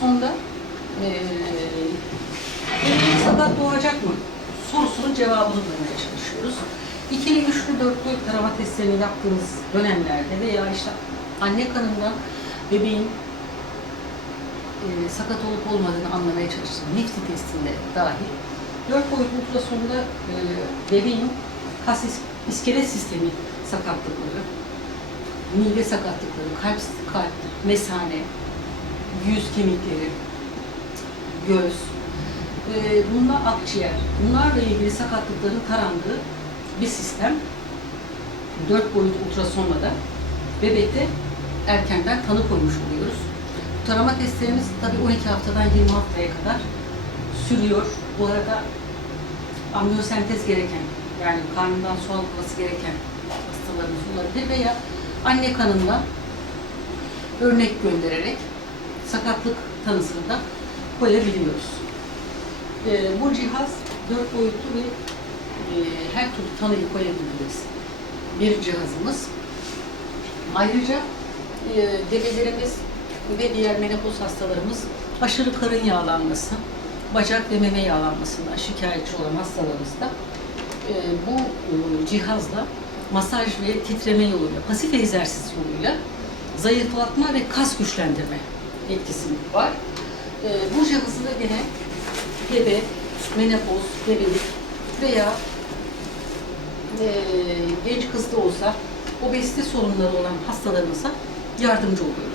ultrasonda eee bebeğin sakat doğacak mı sorusunun cevabını bulmaya çalışıyoruz. İkili, üçlü, dörtlü tarama testlerini yaptığımız dönemlerde veya işte anne kanında bebeğin eee, sakat olup olmadığını anlamaya çalıştığımız nifti testinde dahil dört boyutlu ultrasonda eee, bebeğin kas is- iskelet sistemi sakatlıkları, mide sakatlıkları, kalp, kalp, mesane, yüz kemikleri, göz, e, bunlar akciğer, bunlarla ilgili sakatlıkların tarandığı bir sistem. Dört boyut ultrasonla da bebekte erkenden tanı koymuş oluyoruz. Tarama testlerimiz tabii 12 haftadan 20 haftaya kadar sürüyor. Bu arada amniyosentez gereken, yani karnından su alınması gereken hastalarımız olabilir veya anne kanından örnek göndererek sakatlık tanısını da koyabiliyoruz. Ee, bu cihaz dört boyutlu ve e, her türlü tanıyı koyabildiğimiz bir cihazımız. Ayrıca e, debelerimiz ve diğer menopoz hastalarımız aşırı karın yağlanması, bacak ve meme yağlanmasından şikayetçi olan hastalarımızda e, bu e, cihazla masaj ve titreme yoluyla, pasif egzersiz yoluyla zayıflatma ve kas güçlendirme etkisi var. E, bu cihazı da gene gebe, menopoz, gebelik veya e, genç kız da olsa obezite sorunları olan hastalarımıza yardımcı oluyoruz.